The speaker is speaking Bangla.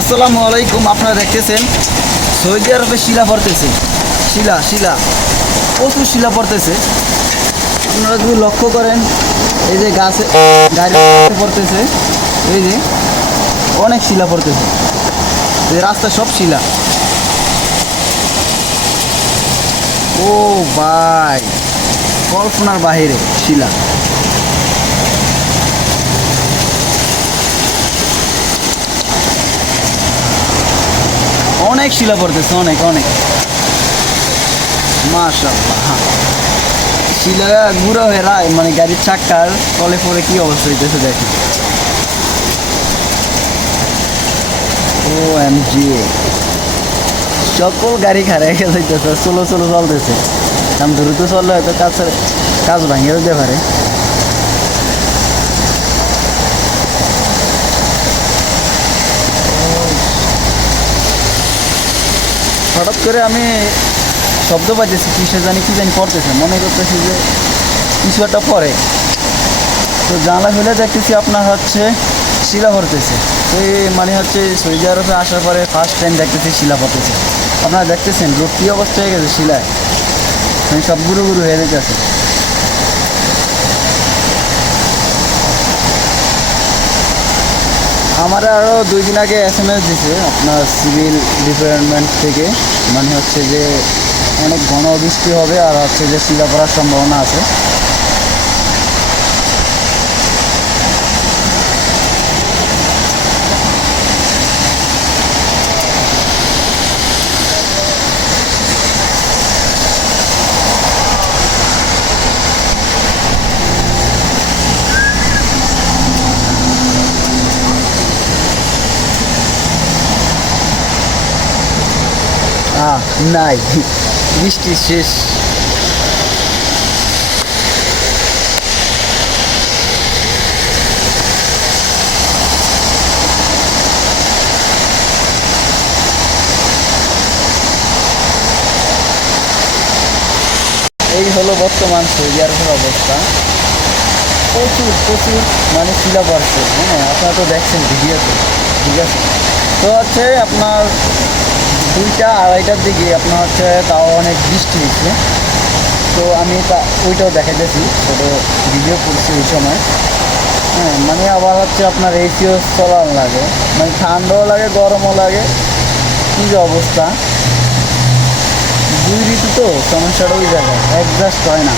আসসালামু আলাইকুম। আপনারা দেখতেছেন সৌদি আরবে শিলা পড়তেছে, শিলা শিলা প্রচুর শিলা পড়তেছে। আপনারা যদি লক্ষ্য করেন, এই যে গাছে গাড়ি পড়তেছে, এই যে অনেক শিলা পড়তেছে, এই রাস্তা সব শিলা। ও ভাই, কল্পনার বাহিরে শিলা। অনেক শিলা পড়তেছে, অনেক অনেক, মাশাআল্লাহ। হ্যাঁ, শিলা গুঁড়ো হয়ে মানে গাড়ির চাক্কার তলে পড়ে কি অবস্থা হইতেছে দেখেন। ও এম জি, সকল গাড়ি খারাপ হয়ে যাইতেছে, স্লো স্লো চলতেছে। কারণ দ্রুত চললে হয়তো কাজ ভাঙিয়ে দিতে পারে। হঠাৎ করে আমি শব্দ পাইতেছি, কিসে জানি কি জানি পড়তেছে, মনে করতেছি যে কিছু একটা পড়ে। তো জানলা ফেলে দেখতেছি আপনার হচ্ছে শিলা পড়তেছে। তো এই মানে হচ্ছে সৌদি আরবে আসার পরে ফার্স্ট টাইম দেখতেছি শিলা পড়তেছে। আপনারা দেখতেছেন রোড কী অবস্থা হয়ে গেছে শিলায়, মানে সব গুঁড়ো গুঁড়ো হয়ে যেতেছে। আমার আরও 2 দিন আগে SMS দিছে আপনার সিভিল ডিপার্টমেন্ট থেকে, মানে হচ্ছে যে অনেক ঘন বৃষ্টি হবে আর হচ্ছে যে শিলা পড়ার সম্ভাবনা আছে। নাই, বৃষ্টি শেষ। এই হলো বর্তমান সৌদি আরবের অবস্থা। প্রচুর প্রচুর মানে শিলা পড়ছে। হ্যাঁ, আপনারা তো দেখছেন ভিডিওতে, ঠিক আছে। তো হচ্ছে আপনার 2টা 2:30টার দিকে আপনার হচ্ছে তাও অনেক বৃষ্টি হয়েছে। তো আমি ওইটাও দেখাইতেছি, ছোটো ভিডিও করছি ওই সময়। হ্যাঁ, মানে আবার হচ্ছে আপনার এসিও চলার লাগে, মানে ঠান্ডাও লাগে গরমও লাগে, কী যে অবস্থা। 2 ঋতু তো, সমস্যাটা ওই জায়গায় অ্যাডজাস্ট হয় না।